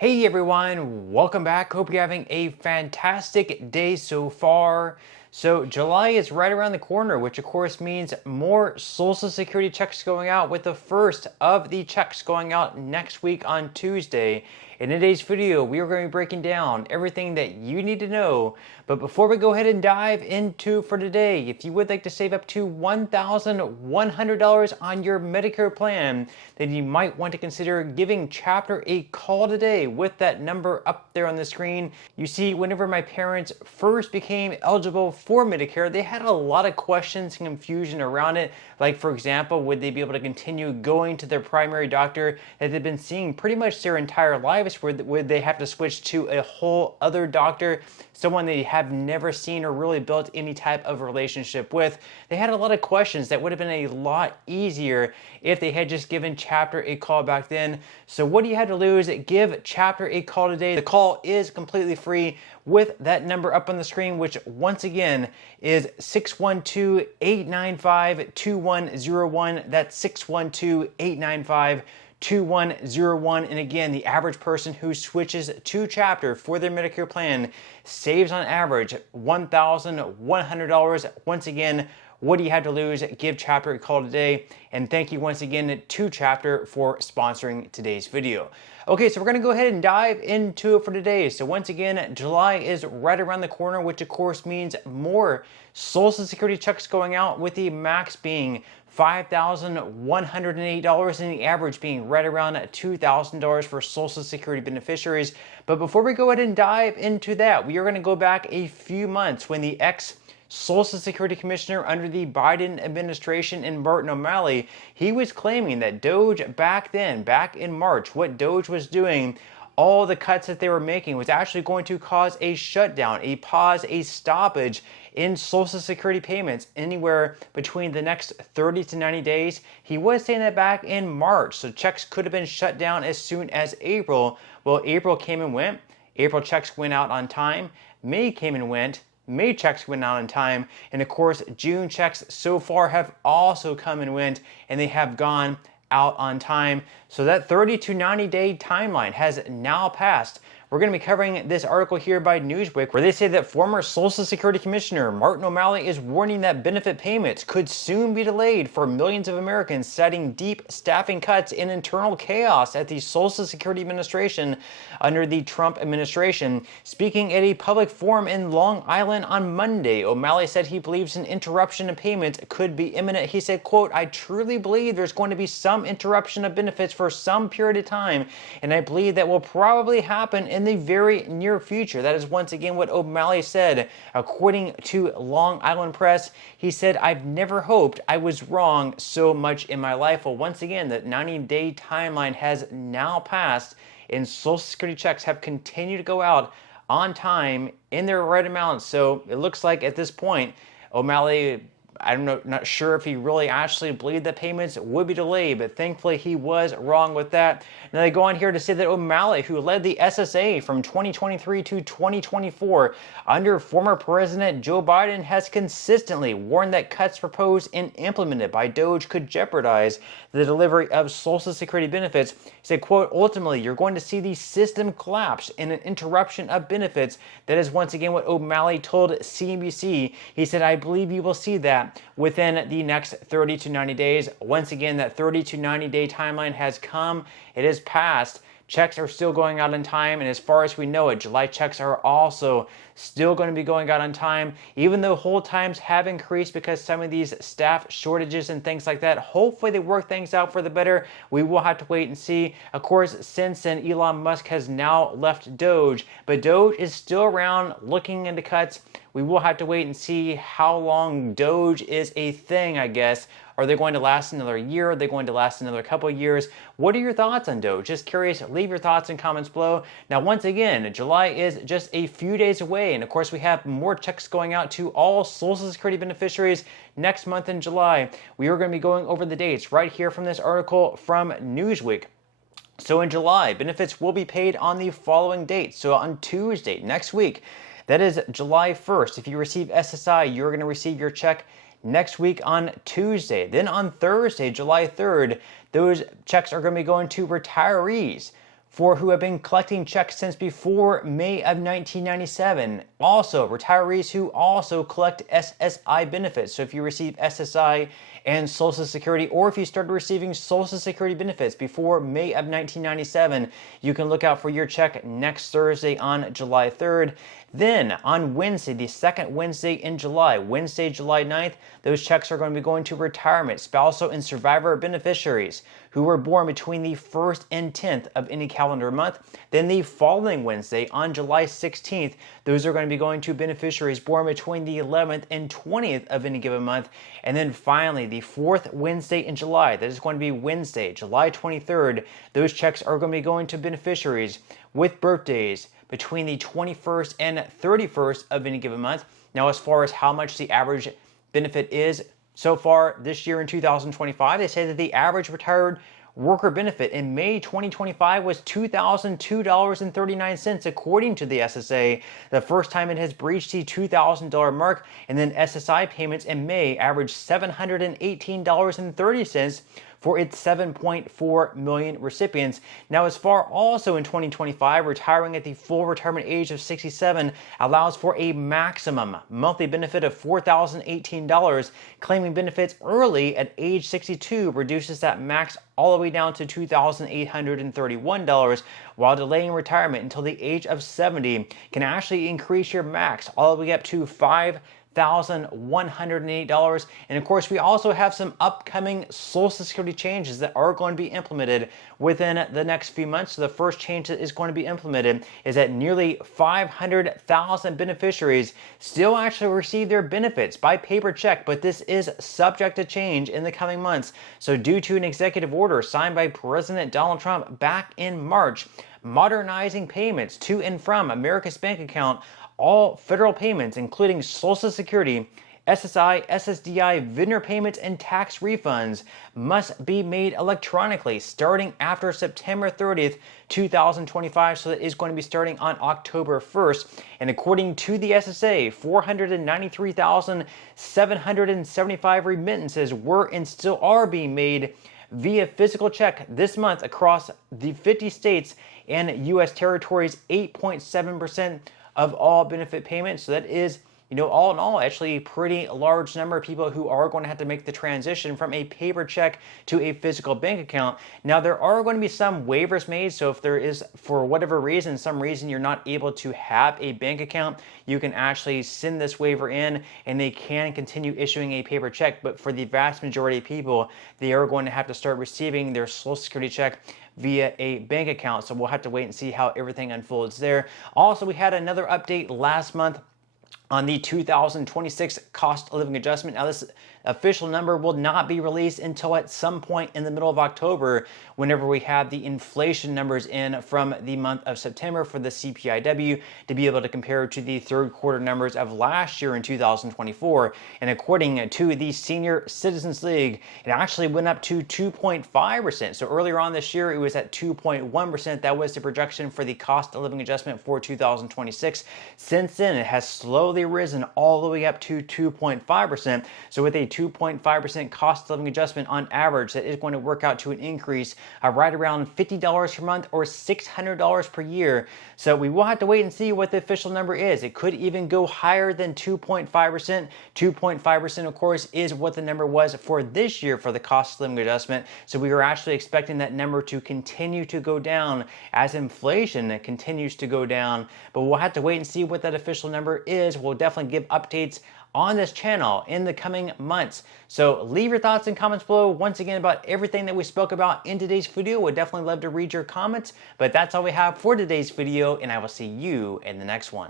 Hey everyone, welcome back. Hope you're having a fantastic day so far. So July is right around the corner, which of course means more Social Security checks going out, with the first of the checks going out next week on Tuesday. In today's video, we are going to be breaking down everything that you need to know. But before we go ahead and dive into for today, if you would like to save up to $1,100 on your Medicare plan, then you might want to consider giving Chapter a call today with that number up there on the screen. You see, whenever my parents first became eligible for Medicare, they had a lot of questions and confusion around it. Like, for example, would they be able to continue going to their primary doctor that they've been seeing pretty much their entire lives? Would they have to switch to a whole other doctor, someone they have never seen or really built any type of relationship with? They had a lot of questions that would have been a lot easier if they had just given Chapter a call back then. So what you had to lose, give Chapter a call today. The call is completely free with that number up on the screen, which once again is 612-895-2101. That's 612-895-2101. And again, the average person who switches to Chapter for their Medicare plan saves on average $1,100. Once again, what do you have to lose? Give Chapter a call today. And thank you once again to Chapter for sponsoring today's video. Okay, so we're going to go ahead and dive into it for today. So once again, July is right around the corner, which of course means more Social Security checks going out, with the max being $5,108 and the average being right around $2,000 for Social Security beneficiaries. But before we go ahead and dive into that, we are going to go back a few months when the Social Security Commissioner under the Biden administration in Martin O'Malley, he was claiming that Doge back then, back in March, what Doge was doing, all the cuts that they were making was actually going to cause a shutdown, a pause, a stoppage in Social Security payments anywhere between the next 30 to 90 days. He was saying that back in March, so checks could have been shut down as soon as April. Well, April came and went. April checks went out on time. May came and went. May checks went out on time, and of course June checks so far have also come and went, and they have gone out on time. So that 30 to 90 day timeline has now passed. We're going to be covering this article here by Newsweek, where they say that former Social Security Commissioner Martin O'Malley is warning that benefit payments could soon be delayed for millions of Americans, citing deep staffing cuts and internal chaos at the Social Security Administration under the Trump administration. Speaking at a public forum in Long Island on Monday, O'Malley said he believes an interruption of payments could be imminent. He said, quote, "I truly believe there's going to be some interruption of benefits for some period of time, and I believe that will probably happen in the very near future." That is once again what O'Malley said. According to Long Island Press, he said, "I've never hoped I was wrong so much in my life." Well, once again, the 90-day timeline has now passed, and Social Security checks have continued to go out on time in their right amount. So it looks like at this point, O'Malley, I'm not sure if he really actually believed that payments would be delayed, but thankfully he was wrong with that. Now they go on here to say that O'Malley, who led the SSA from 2023 to 2024 under former President Joe Biden, has consistently warned that cuts proposed and implemented by Doge could jeopardize the delivery of Social Security benefits. He said, quote, "Ultimately, you're going to see the system collapse and an interruption of benefits." That is once again what O'Malley told CNBC. He said, "I believe you will see that within the next 30 to 90 days. Once again, that 30 to 90 day timeline has come. It has passed. Checks are still going out on time, and as far as we know it, July checks are also still going to be going out on time, even though hold times have increased because some of these staff shortages and things like that. Hopefully they work things out for the better. We will have to wait and see. Of course, since then, Elon Musk has now left Doge, but Doge is still around looking into cuts. We will have to wait and see how long Doge is a thing, I guess. Are they going to last another year? Are they going to last another couple of years? What are your thoughts on Doge? Just curious. Leave your thoughts in comments below. Now, once again, July is just a few days away. And of course, we have more checks going out to all Social Security beneficiaries next month in July. We are going to be going over the dates right here from this article from Newsweek. So in July, benefits will be paid on the following dates. So on Tuesday, next week, that is July 1st. If you receive SSI, you're going to receive your check next week on Tuesday. Then on Thursday, July 3rd, those checks are going to be going to retirees. for who have been collecting checks since before May of 1997. Also, retirees who also collect SSI benefits. So if you receive SSI and Social Security, or if you started receiving Social Security benefits before May of 1997, you can look out for your check next Thursday on July 3rd. Then on Wednesday, the second Wednesday in July, Wednesday, July 9th, those checks are going to be going to retirement, spousal, and survivor beneficiaries who were born between the 1st and 10th of any calendar month. Then the following Wednesday, on July 16th, those are going to be going to beneficiaries born between the 11th and 20th of any given month. And then finally, the fourth Wednesday in July, that is going to be Wednesday, July 23rd, those checks are going to be going to beneficiaries with birthdays between the 21st and 31st of any given month. Now, as far as how much the average benefit is so far this year in 2025, they say that the average retired worker benefit in May 2025 was $2,002.39 according to the SSA, the first time it has breached the $2,000 mark. And then SSI payments in May averaged $718.30 for its 7.4 million recipients. Now, as far also in 2025, retiring at the full retirement age of 67 allows for a maximum monthly benefit of $4,018. Claiming benefits early at age 62 reduces that max all the way down to $2,831, while delaying retirement until the age of 70 can actually increase your max all the way up to $5,108. And of course, we also have some upcoming Social Security changes that are going to be implemented within the next few months. So the first change that is going to be implemented is that nearly 500,000 beneficiaries still actually receive their benefits by paper check, but this is subject to change in the coming months. So due to an executive order signed by President Donald Trump back in March, modernizing payments to and from America's bank account, all federal payments, including Social Security, SSI, SSDI, vendor payments, and tax refunds, must be made electronically starting after September 30th, 2025. So that is going to be starting on October 1st. And according to the SSA, 493,775 remittances were and still are being made via physical check this month across the 50 states and U.S. territories, 8.7% of all benefit payments. So that is, all in all, actually a pretty large number of people who are going to have to make the transition from a paper check to a physical bank account. Now, there are going to be some waivers made. So if there is, for whatever reason, some reason you're not able to have a bank account, you can actually send this waiver in and they can continue issuing a paper check. But for the vast majority of people, they are going to have to start receiving their Social Security check via a bank account. So we'll have to wait and see how everything unfolds there. Also, we had another update last month on the 2026 cost of living adjustment. Now, this official number will not be released until at some point in the middle of October, whenever we have the inflation numbers in from the month of September for the CPIW to be able to compare to the third quarter numbers of last year in 2024. And according to the Senior Citizens League, it actually went up to 2.5%. So earlier on this year, it was at 2.1%. That was the projection for the cost of living adjustment for 2026. Since then, it has slowly risen all the way up to 2.5%. So with a 2.5% cost of living adjustment on average, that is going to work out to an increase of right around $50 per month or $600 per year. So we will have to wait and see what the official number is. It could even go higher than 2.5%. 2.5%, of course, is what the number was for this year for the cost of living adjustment. So we are actually expecting that number to continue to go down as inflation continues to go down. But we'll have to wait and see what that official number is. We'll definitely give updates on this channel in the coming months. So leave your thoughts and comments below once again about everything that we spoke about in today's video. Would definitely love to read your comments, but that's all we have for today's video, and I will see you in the next one.